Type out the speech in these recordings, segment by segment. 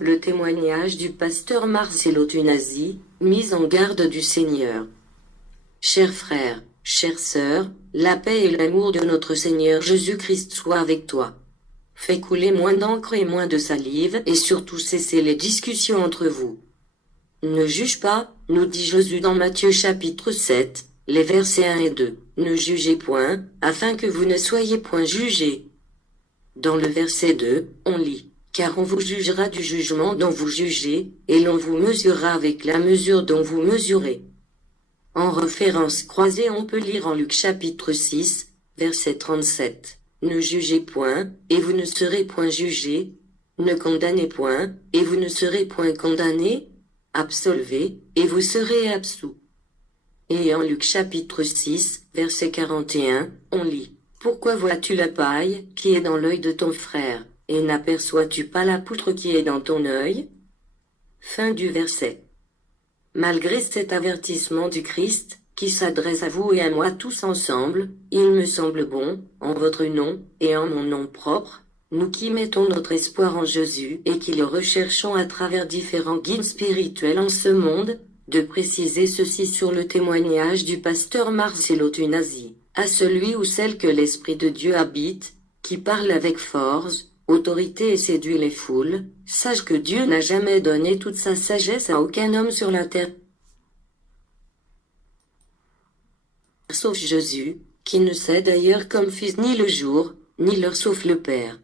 Le témoignage du pasteur Marcello Tunasi, mise en garde du Seigneur. Chers frères, chères sœurs, la paix et l'amour de notre Seigneur Jésus-Christ soient avec toi. Fais couler moins d'encre et moins de salive et surtout cessez les discussions entre vous. Ne juge pas, nous dit Jésus dans Matthieu chapitre 7, les versets 1 et 2. Ne jugez point, afin que vous ne soyez point jugés. Dans le verset 2, on lit, car on vous jugera du jugement dont vous jugez, et l'on vous mesurera avec la mesure dont vous mesurez. En référence croisée, on peut lire en Luc chapitre 6, verset 37. Ne jugez point, et vous ne serez point jugés. Ne condamnez point, et vous ne serez point condamnés. Absolvez, et vous serez absous. Et en Luc chapitre 6, verset 41, on lit, pourquoi vois-tu la paille qui est dans l'œil de ton frère, et n'aperçois-tu pas la poutre qui est dans ton œil? Fin du verset. Malgré cet avertissement du Christ, qui s'adresse à vous et à moi tous ensemble, il me semble bon, en votre nom, et en mon nom propre, nous qui mettons notre espoir en Jésus et qui le recherchons à travers différents guides spirituels en ce monde, de préciser ceci sur le témoignage du pasteur Marcello Tunasi, à celui ou celle que l'Esprit de Dieu habite, qui parle avec force, autorité et séduit les foules. Sache que Dieu n'a jamais donné toute sa sagesse à aucun homme sur la terre, sauf Jésus, qui ne sait d'ailleurs comme fils ni le jour, ni l'heure sauf le Père.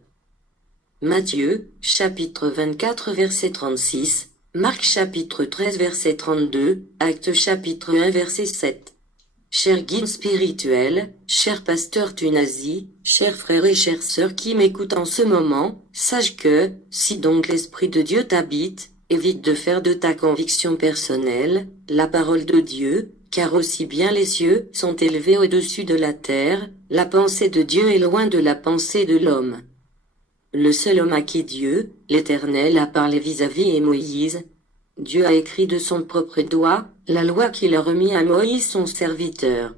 Matthieu, chapitre 24 verset 36, Marc chapitre 13 verset 32, Actes chapitre 1 verset 7. Cher guide spirituel, cher pasteur Tunasi, chers frères et chères sœurs qui m'écoutent en ce moment, sache que, si donc l'Esprit de Dieu t'habite, évite de faire de ta conviction personnelle, la parole de Dieu, car aussi bien les cieux sont élevés au-dessus de la terre, la pensée de Dieu est loin de la pensée de l'homme. Le seul homme à qui Dieu, l'Éternel, a parlé vis-à-vis est Moïse. Dieu a écrit de son propre doigt, la loi qu'il a remis à Moïse son serviteur.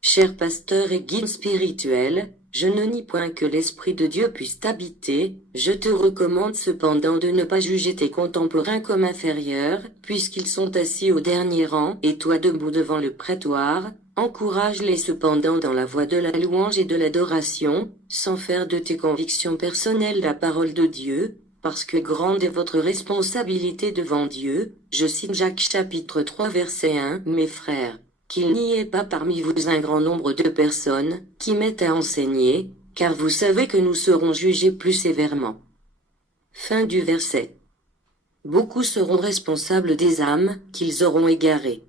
Cher pasteur et guide spirituel, je ne nie point que l'Esprit de Dieu puisse t'habiter, je te recommande cependant de ne pas juger tes contemporains comme inférieurs, puisqu'ils sont assis au dernier rang et toi debout devant le prétoire. Encourage-les cependant dans la voie de la louange et de l'adoration, sans faire de tes convictions personnelles la parole de Dieu, parce que grande est votre responsabilité devant Dieu. Je cite Jacques chapitre 3 verset 1. Mes frères, qu'il n'y ait pas parmi vous un grand nombre de personnes qui mettent à enseigner, car vous savez que nous serons jugés plus sévèrement. Fin du verset. Beaucoup seront responsables des âmes qu'ils auront égarées.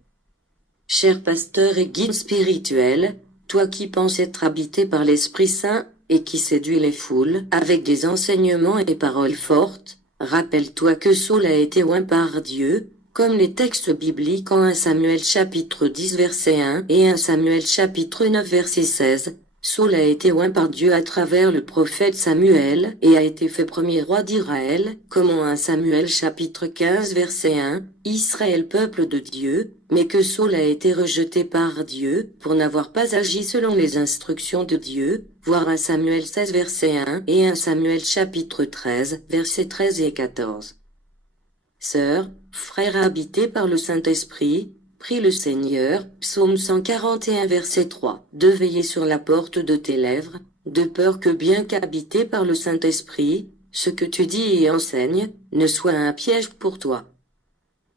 Cher pasteur et guide spirituel, toi qui penses être habité par l'Esprit Saint, et qui séduit les foules avec des enseignements et paroles fortes, rappelle-toi que Saul a été oint par Dieu, comme les textes bibliques en 1 Samuel chapitre 10 verset 1 et 1 Samuel chapitre 9 verset 16. Saul a été oint par Dieu à travers le prophète Samuel et a été fait premier roi d'Israël, comme en 1 Samuel chapitre 15 verset 1, Israël peuple de Dieu, mais que Saul a été rejeté par Dieu pour n'avoir pas agi selon les instructions de Dieu, voir 1 Samuel 16 verset 1 et 1 Samuel chapitre 13 verset 13 et 14. Sœurs, frères habités par le Saint-Esprit, prie le Seigneur, psaume 141 verset 3, de veiller sur la porte de tes lèvres, de peur que bien qu'habité par le Saint-Esprit, ce que tu dis et enseignes, ne soit un piège pour toi.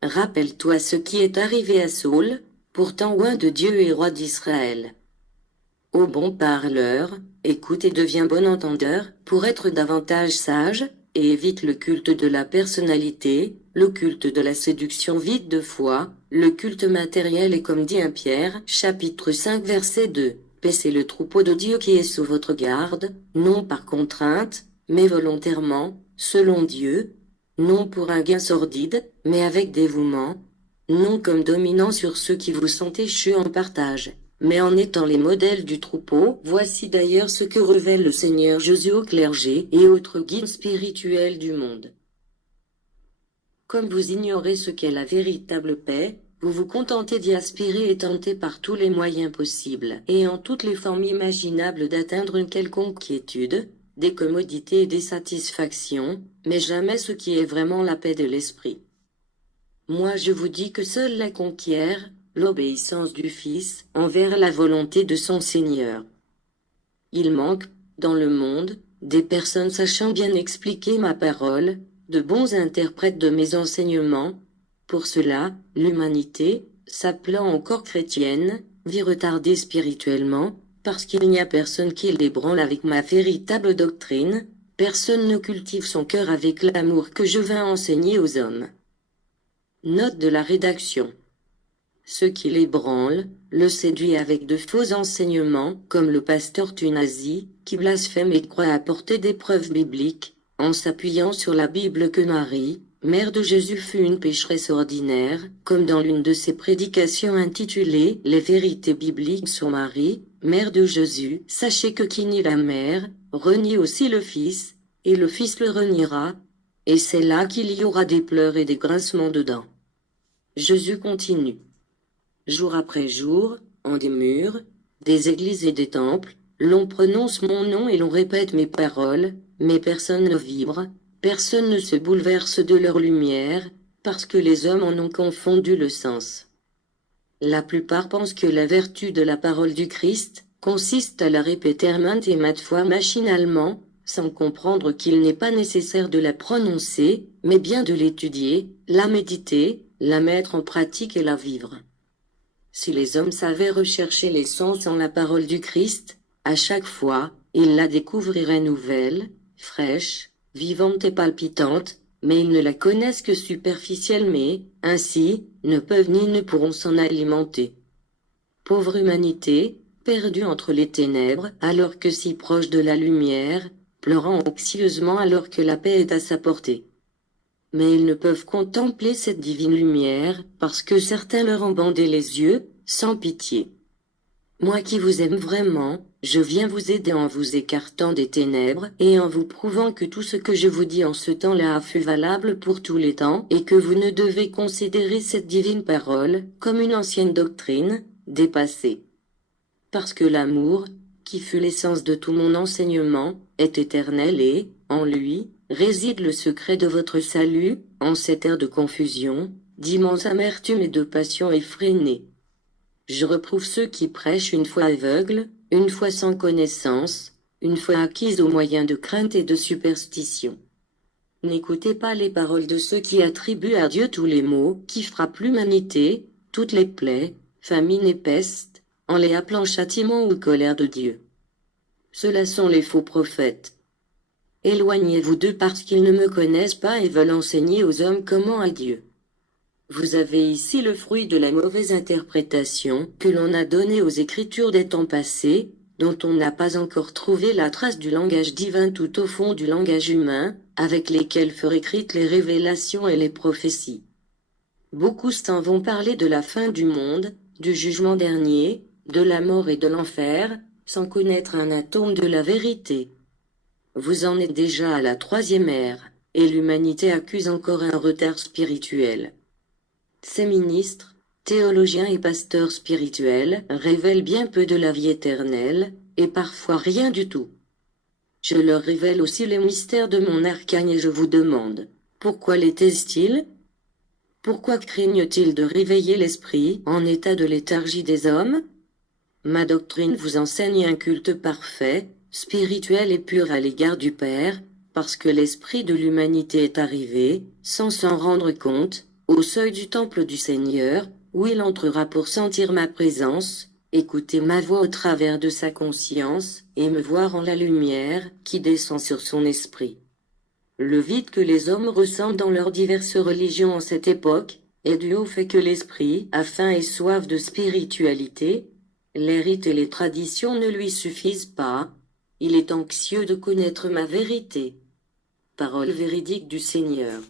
Rappelle-toi ce qui est arrivé à Saul, pourtant oint de Dieu et roi d'Israël. Ô bon parleur, écoute et deviens bon entendeur, pour être davantage sage, et évite le culte de la personnalité, le culte de la séduction vide de foi, le culte matériel et comme dit 1 Pierre, chapitre 5 verset 2, paissez le troupeau de Dieu qui est sous votre garde, non par contrainte, mais volontairement, selon Dieu, non pour un gain sordide, mais avec dévouement, non comme dominant sur ceux qui vous sont échus en partage, mais en étant les modèles du troupeau. Voici d'ailleurs ce que révèle le Seigneur Jésus au clergé et autres guides spirituels du monde. Comme vous ignorez ce qu'est la véritable paix, vous vous contentez d'y aspirer et tentez par tous les moyens possibles et en toutes les formes imaginables d'atteindre une quelconque quiétude, des commodités et des satisfactions, mais jamais ce qui est vraiment la paix de l'esprit. Moi je vous dis que seule la conquiert, l'obéissance du Fils, envers la volonté de son Seigneur. Il manque, dans le monde, des personnes sachant bien expliquer ma parole, de bons interprètes de mes enseignements. Pour cela, l'humanité, s'appelant encore chrétienne, vit retardée spirituellement, parce qu'il n'y a personne qui l'ébranle avec ma véritable doctrine, personne ne cultive son cœur avec l'amour que je vins enseigner aux hommes. Note de la rédaction. Ceux qui l'ébranlent, le séduit avec de faux enseignements, comme le pasteur Tunazi, qui blasphème et croit apporter des preuves bibliques, en s'appuyant sur la Bible que Marie, mère de Jésus fut une pécheresse ordinaire, comme dans l'une de ses prédications intitulée « Les vérités bibliques sur Marie, mère de Jésus », sachez que qui nie la mère, renie aussi le Fils, et le Fils le reniera, et c'est là qu'il y aura des pleurs et des grincements de dents. Jésus continue. Jour après jour, en des murs, des églises et des temples, l'on prononce mon nom et l'on répète mes paroles, mais personne ne vibre, personne ne se bouleverse de leur lumière, parce que les hommes en ont confondu le sens. La plupart pensent que la vertu de la parole du Christ consiste à la répéter maintes et maintes fois machinalement, sans comprendre qu'il n'est pas nécessaire de la prononcer, mais bien de l'étudier, la méditer, la mettre en pratique et la vivre. Si les hommes savaient rechercher l'essence en la parole du Christ, à chaque fois, ils la découvriraient nouvelle, fraîche, vivante et palpitante, mais ils ne la connaissent que superficiellement, ainsi, ne peuvent ni ne pourront s'en alimenter. Pauvre humanité, perdue entre les ténèbres alors que si proche de la lumière, pleurant anxieusement alors que la paix est à sa portée. Mais ils ne peuvent contempler cette divine lumière, parce que certains leur ont bandé les yeux, sans pitié. Moi qui vous aime vraiment, je viens vous aider en vous écartant des ténèbres et en vous prouvant que tout ce que je vous dis en ce temps-là fut valable pour tous les temps et que vous ne devez considérer cette divine parole comme une ancienne doctrine, dépassée. Parce que l'amour, qui fut l'essence de tout mon enseignement, est éternel et, en lui, réside le secret de votre salut, en cette ère de confusion, d'immense amertume et de passion effrénée. Je reprouve ceux qui prêchent une foi aveugle, une foi sans connaissance, une foi acquise au moyen de crainte et de superstition. N'écoutez pas les paroles de ceux qui attribuent à Dieu tous les maux qui frappent l'humanité, toutes les plaies, famine et peste, en les appelant châtiment ou colère de Dieu. Ceux-là sont les faux prophètes. Éloignez-vous d'eux parce qu'ils ne me connaissent pas et veulent enseigner aux hommes comment à Dieu. Vous avez ici le fruit de la mauvaise interprétation que l'on a donnée aux Écritures des temps passés, dont on n'a pas encore trouvé la trace du langage divin tout au fond du langage humain, avec lesquels furent écrites les révélations et les prophéties. Beaucoup s'en vont parler de la fin du monde, du jugement dernier, de la mort et de l'enfer, sans connaître un atome de la vérité. Vous en êtes déjà à la 3e ère, et l'humanité accuse encore un retard spirituel. Ces ministres, théologiens et pasteurs spirituels révèlent bien peu de la vie éternelle, et parfois rien du tout. Je leur révèle aussi les mystères de mon arcane et je vous demande, pourquoi les taisent-ils? Pourquoi craignent-ils de réveiller l'esprit en état de léthargie des hommes? Ma doctrine vous enseigne un culte parfait, spirituel et pur à l'égard du Père, parce que l'esprit de l'humanité est arrivé, sans s'en rendre compte, au seuil du temple du Seigneur, où il entrera pour sentir ma présence, écouter ma voix au travers de sa conscience, et me voir en la lumière qui descend sur son esprit. Le vide que les hommes ressentent dans leurs diverses religions en cette époque est dû au fait que l'esprit a faim et soif de spiritualité. Les rites et les traditions ne lui suffisent pas. Il est anxieux de connaître ma vérité. Parole véridique du Seigneur.